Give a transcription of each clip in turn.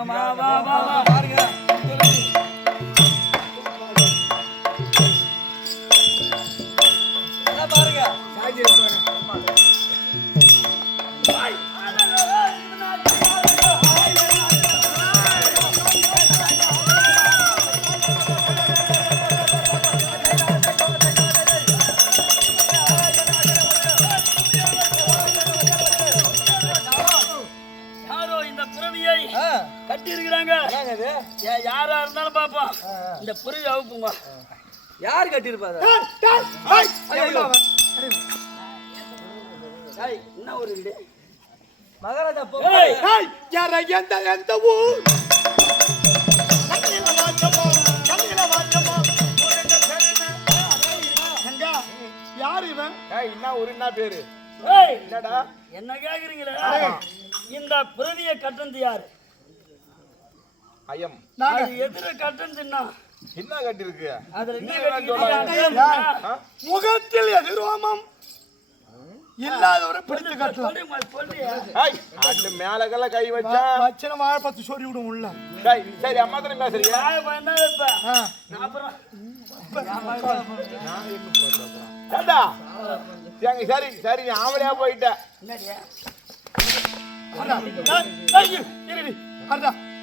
ஆமா வா, வா, வா, பாருங்க. பாருங்க. கட்டி இருக்கிறாங்க யாரா இருந்தாலும் பாப்போம் இந்த புறவி அவுப்புங்க யார் கட்டியிருப்பாரு என்ன ஒரு வீடு மகாராஜா யார எந்த எந்த ஊர்? யார் இவன்? என்ன ஒரு என்ன பேரு? ஏய், என்னடா? என்ன கேக்குறீங்களே? இந்த புறவியை கட்டந்து யாரு? ஐயம் அது எதிர கட்டிருக்கு அதுல என்ன? ஆ? முகத்தில் எதிரோமம் இல்லாதவரை பிடித்து கட்டலாம் மேலக்கல்ல கை வச்சா வச்சன வாழைப்பத்து சொல்லி விடும் உள்ள சரி அம்மா தானே பேசுறீங்க. நான் சரி சரி சரி நீ ஆம்பளையா போயிட்ட?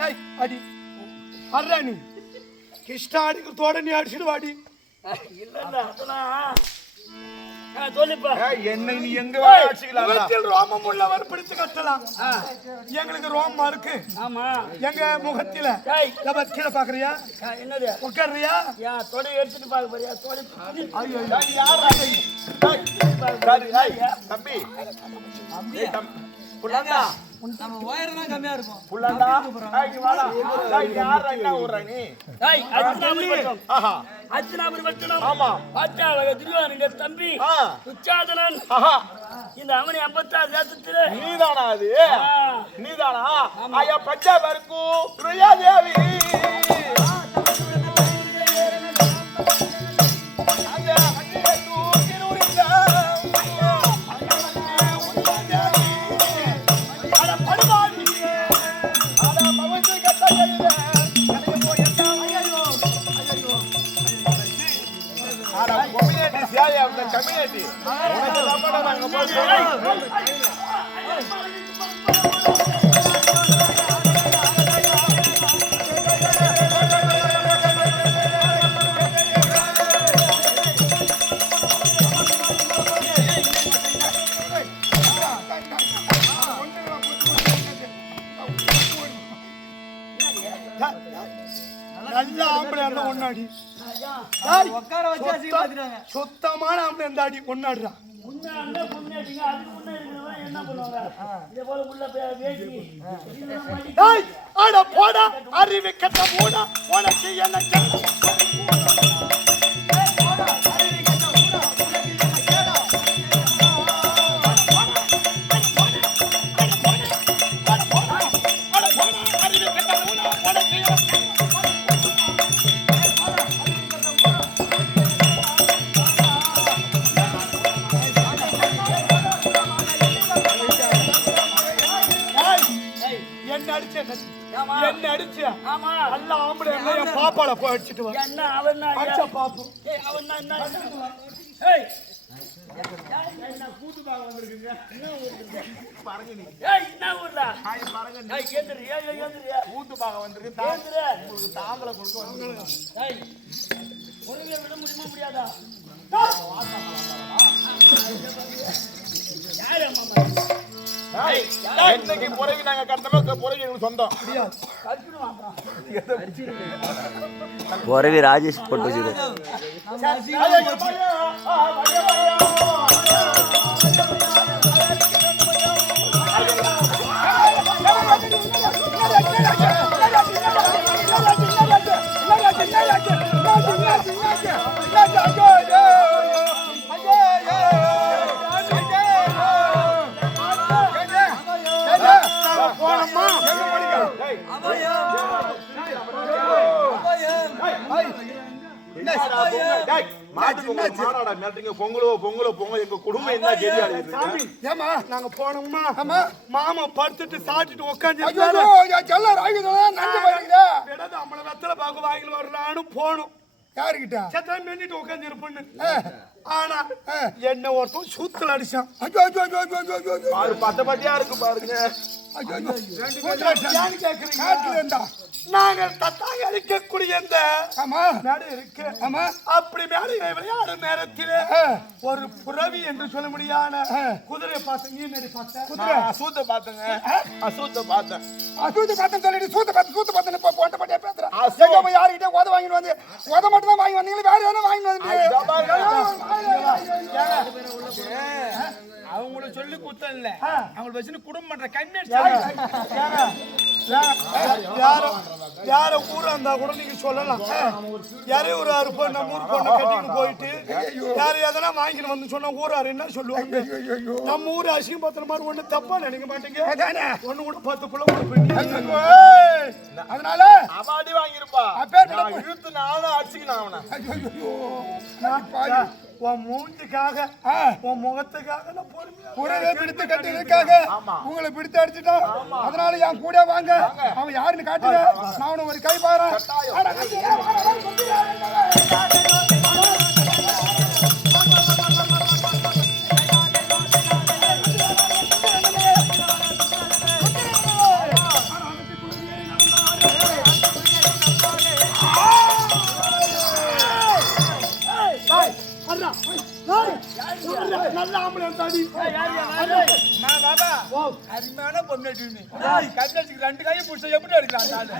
அடா. அடா, நீ. கிருஷ்ணா அடிக்கிறதோட நீ அடிச்சிடு வாடி இல்ல, இல்ல, அதெல்லாம். எங்களுக்கு ரோமம் இருக்கு. ஆமா. எங்க முகத்தில. கீழே பாக்குறியா? என்னது? உட்காருறியா? ஏன் தொடையை எடுத்துட்டு பார்க்க போறியா? தம்பி. நம்ம உயரம் தான் கம்மியா இருக்கும். புள்ளண்டா ஏய், இங்க வாடா. டேய், யார்றா என்ன ஊர்றா நீ? ஏய், அர்ச்சனாபுரி வட்டம். ஆஹா. அர்ச்சனாபுரி வட்டம். ஆமா. பாத்தியாவக துரியோதனங்க தம்பி. ஆ. துச்சாதனன் ஆஹா. இந்த அவனி ஐம்பத்தாறு தேசத்துல நீதானா அது? நீதானா? ஆயா பச்சை பருக்கு பிரியா தேவி முன்னாடிங்க, அதுக்கு முன்ன இருக்கிறவன் என்ன பண்ணுவாங்க? இதே போல உள்ள போய் வேட்டி, இதெல்லாம் மாட்டி- ஏய் அட போடா அறிவு கட்ட போடா உனக்கு என்ன பாப்பால போய் அடிச்சிட்டு வா. என்ன அவன் அடிச்சா பாப்போம் ஏய், அவன் என்ன? ஏய். தாம்பளை கொடுக்க முடியுமா முடியாதா? யாரு என்னைக்கு புறவி நாங்க கட்டமோ புறவி எங்களுக்கு சொந்தம் பொறவி ராஜேஷ் போட்டு வச்சுது நாங்க போனோமா ஆமா. மாமா படுத்துட்டு சாப்பிட்டுட்டு உட்காந்து நஞ்சு பாருங்க விடது அம்மளை வெத்தலை பாக்கு வாங்கி வரலான்னு போனோம். யாருக்கிட்ட? உட்காந்து இருப்பேன்னு ஆ, ஆனா. என்ன ஒருத்தன் சூத்துல அடிச்சான். ஐயோ ஐயோ ஐயோ ஐயோ ஐயோ ஐயோ. ஐயோ பாரு பத்த பட்டியா இருக்கு பாருங்க. ஐயோ ஐயோ. கேக்குறீங்க? காட்டுல இருந்தா நாங்க தத்தாக அடிக்கக்கூடிய இந்த மேடை இருக்கு ஆமா அப்படி மேடை விளையாடும் நேரத்தில். ஒரு புறவி என்று சொல்ல முடியாத ஆ. குதிரையை பார்த்து நீ நடி பார்த்த நான் அசூத்த பார்த்தேங்க அசூத்த பார்த்தேன் சூத்து பார்த்தேன்னு சொல்லிட்டு சூத்து பார்த்து சூத்து பார்த்தேன்னு இப்போ போட்ட பட்டியா பேசுறேன். எங்க போய் யாருக்கிட்ட உத வாங்கிட்டு வந்து உத மட்டும் தான் வாங்கி வந்தீங்களா வேற எதுவும் வாங்கி. வந்து அவங்கள சொல்லி குத்தம் இல்ல அவங்கள வச்சு குடும்பம் பண்ற கண்ணு யார? யார? ஊரா இருந்தா கூட நீங்க சொல்லலாம். யாரே ஒரு ஆறு பொண்ணு நம்ம ஊர் பொண்ணை கட்டிட்டு போயிட்டு யார எதனா வாங்கிட்டு வந்து சொன்னா ஊராரு என்ன சொல்லுவாங்க? நம்ம ஊர் அசிங்கம் பத்திர மாதிரி ஒண்ணு தப்பா நினைக்க மாட்டீங்க. ஒண்ணு கூட பத்து புள்ள அதனால அவன் அடி வாங்கிருப்பா நான் இழுத்து நானும் அடிச்சுக்கினேன் அவனை. உன் மூஞ்சுக்காக ஆ, உன் முகத்துக்காக நான் பொறுமையா பிடித்து கட்டிருக்காக உங்களை பிடித்து அடிச்சுட்டான் அதனால என் கூட வாங்க அவன் யாருன்னு காட்டுங்க நான் ஒரு கை பாறேன்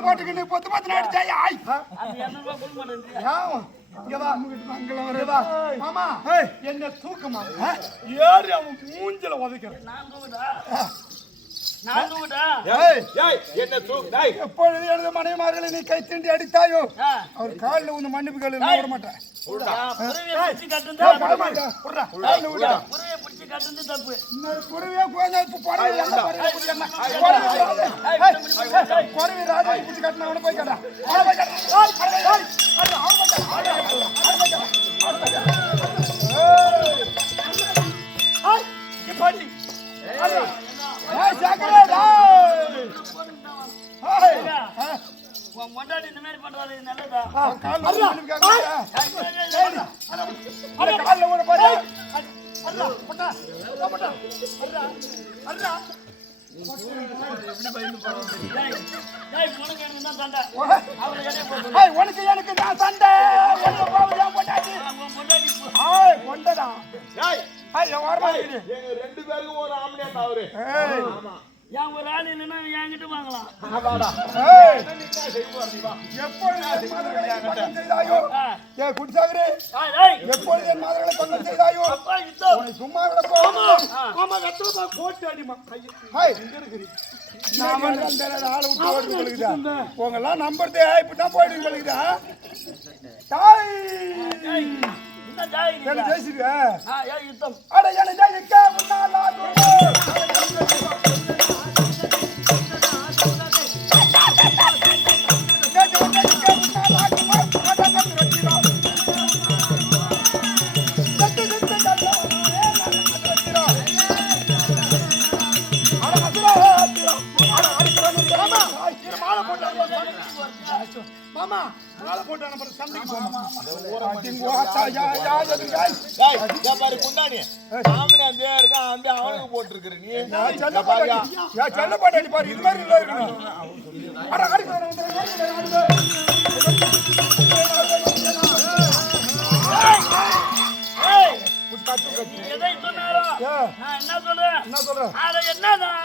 போட்டுக்கிட்டு பொத்து பத்து ஆய் இங்க வரதா. வா. மாமா என்ன தூக்கமா ஏறி அவன் மூஞ்சில உதைக்கிறேன். நான் தூக்குதா நான் தூக்குதா ஏய். ஏய், என்ன தூக்கு டேய் எப்பொழுது எனது மனைவிமார்களை நீ கை தீண்டி அடித்தாயோ. அவர் காலில் வந்து மன்னிப்பு கேளு நான் விட மாட்டேன். குருவியே பிடிச்சி கட்டினா. போய் கட்டா என் ஓரமா இருக்குது. எங்க ரெண்டு பேருக்கும் ஒரு ஆம்பளையா தான் அவரு என் ஒரு ஆள் இல்லைன்னா என்கிட்ட வாங்கலாம். எப்பொழுது என் மாதர்களை யுத்தம். உன்னை சும்மா விட. ஆமா கத்துவா போட்டு அடிமா ஏய், நாம அந்த ஆளை விட்டு ஓடி போகுதா? உங்கெல்லாம் நம்புறதே இப்படிதான் போயிட்டு போகுதா? தாய், டேய், என்ன ஜாய்? என்ன பேசுறியா? ஆ, யுத்தம் அட, என்னை முன்னால் பாரு குந்தாணி ஆம்பளை அப்படியே இருக்கான் அவனுக்கு போட்டிருக்கிற நீ பாட்டாடி. பாரு, இது மாதிரி இல்லை இருக்கணும். ஏய், என்ன சொல்றேன் என்ன சொல்ற என்னதான் என்ன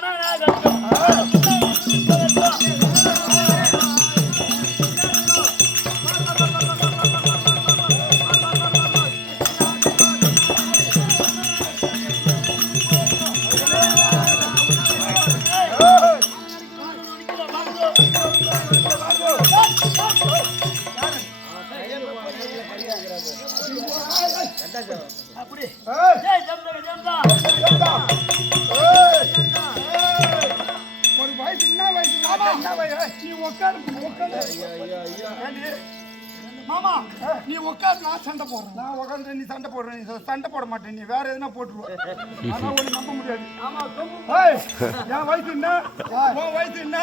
அப்படி ஜம்தா ஜம்தா ஒரு வயசு என்ன வயசு என்ன வயசு நீ உட்காரு உட்காரு? மாமா நீ உட்காரு நான் சண்டை போடுறேன் நான் உட்காந்து நீ சண்டை போடுற நீ சண்டை போட மாட்டேன் நீ வேற எதுனா போட்டுருவ ஆனா ஒண்ணு நம்ப முடியாது என் வயசு என்ன உன் வயசு என்ன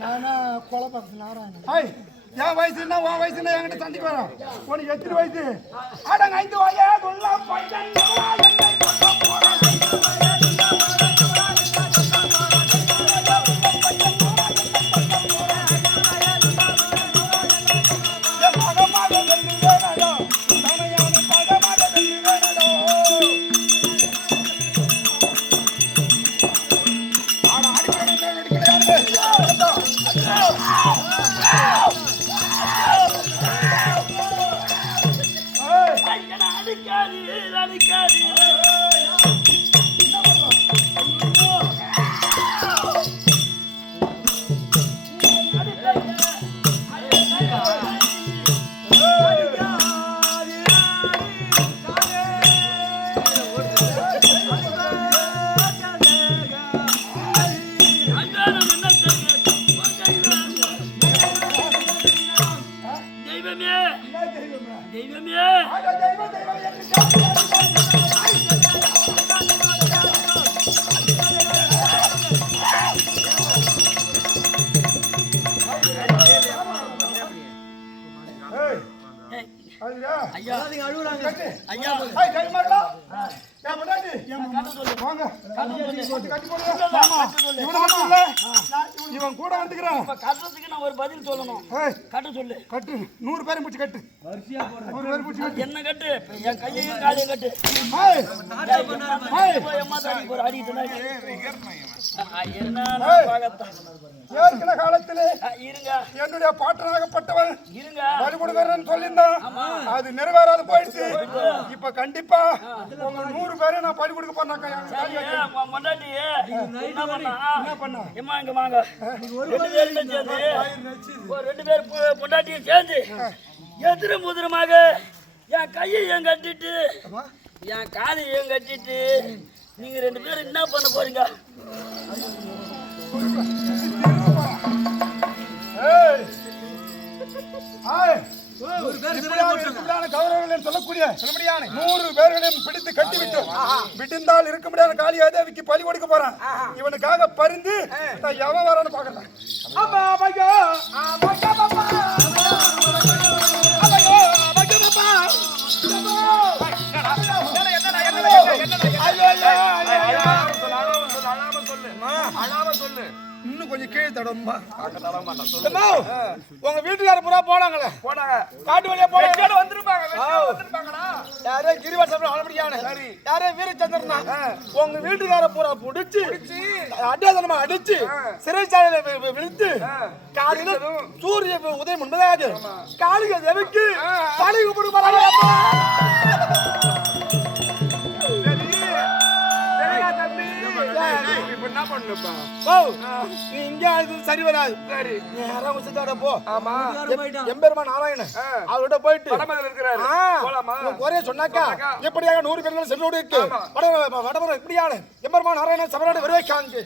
நானா கொலை பார்த்து நாராயணன் என் வயசு என்ன உன் வயசு என்ன? என்கிட்ட சண்டைக்கு வரும் உனக்கு எத்தனை வயசு? அடங்க ஐந்து வயது பையன் ஐயா. அழுகுறாங்க ஐயா ஏய், கை மாடலா. ஏன் பொண்டாட்டி? வாங்க. கொஞ்சம் கட்டி போடுங்க. மாமா, இவனை மட்டும் இல்ல. இவன் கூட வந்துக்கிறான். இப்ப கட்டுறதுக்கு நான் ஒரு பதில் சொல்லணும். கட்ட சொல்லு. கட்டு. நூறு பேரை பிடிச்சி கட்டு. வரிசையா போடுறேன். நூறு பேரை பிடிச்சி கட்டு. என்ன கட்டு? என் கையையும் காலையும் கட்டு. என்ன? காலத்திலே இருங்க. என்னுடைய பாட்டனாகப்பட்டவன் இருங்க. கொடுக்கறேன்னு சொல்லியிருந்தான். அது நிறைவேறாது போயிடுச்சு. இப்ப கண்டிப்பா உங்க நூறு பேரை நான் பலி கொடுக்க போறேன் என்ன பண்ணா? என்ன பண்ணா? இங்க வாங்க. ரெண்டு பேருமே சேர்ந்து ஒரு ரெண்டு பேர் பொண்டாட்டியும் சேர்ந்து எதிரும் புதிரமாக என் கையையும் கட்டிட்டு என் காலையும் கட்டிட்டு நீங்க ரெண்டு பேரும் என்ன பண்ண போறீங்க? ஏய். ஏய் சொல்லக்கூடிய நூறு பேர்களையும் பிடித்து கட்டிவிட்டு விட்டிருந்தால் இருக்கும்படியான காளி தேவிக்கு பலி கொடுக்க போறான். இவனுக்காக பரிந்து நான் எவன் வரான்னு பாக்குறேன் கொஞ்சம் கீழே தடம்பா உங்க வீட்டுக்கார புறா போனாங்களே. போனாங்க. காட்டு வழியா போனாங்க. வந்திருப்பாங்க யாரே கிரிவாசம் ஆளப்படியான யாரே வீரச்சந்திரனா. உங்க வீட்டுக்கார புறா புடிச்சு அடியாதனமா அடிச்சு சிறைச்சாலையில விழுத்து காலையில சூரிய உதயம் முன்பதாக காளிக தேவிக்கு பழி கும்பிடு நீ இங்க அழுது சரி வராது. சரி. நீ யாராவது வச்சுட்டாட போ. ஆமா. எம்பெருமான் நாராயணன் அவர்கிட்ட போயிட்டு. ஆ, உன் குறைய சொன்னாக்கா எப்படியாக நூறு பேர்கள் சென்றோடு இருக்கு? வட வடமரம் எப்படியான எம்பெருமான் நாராயணன் சமநாடு வருவே காஞ்சு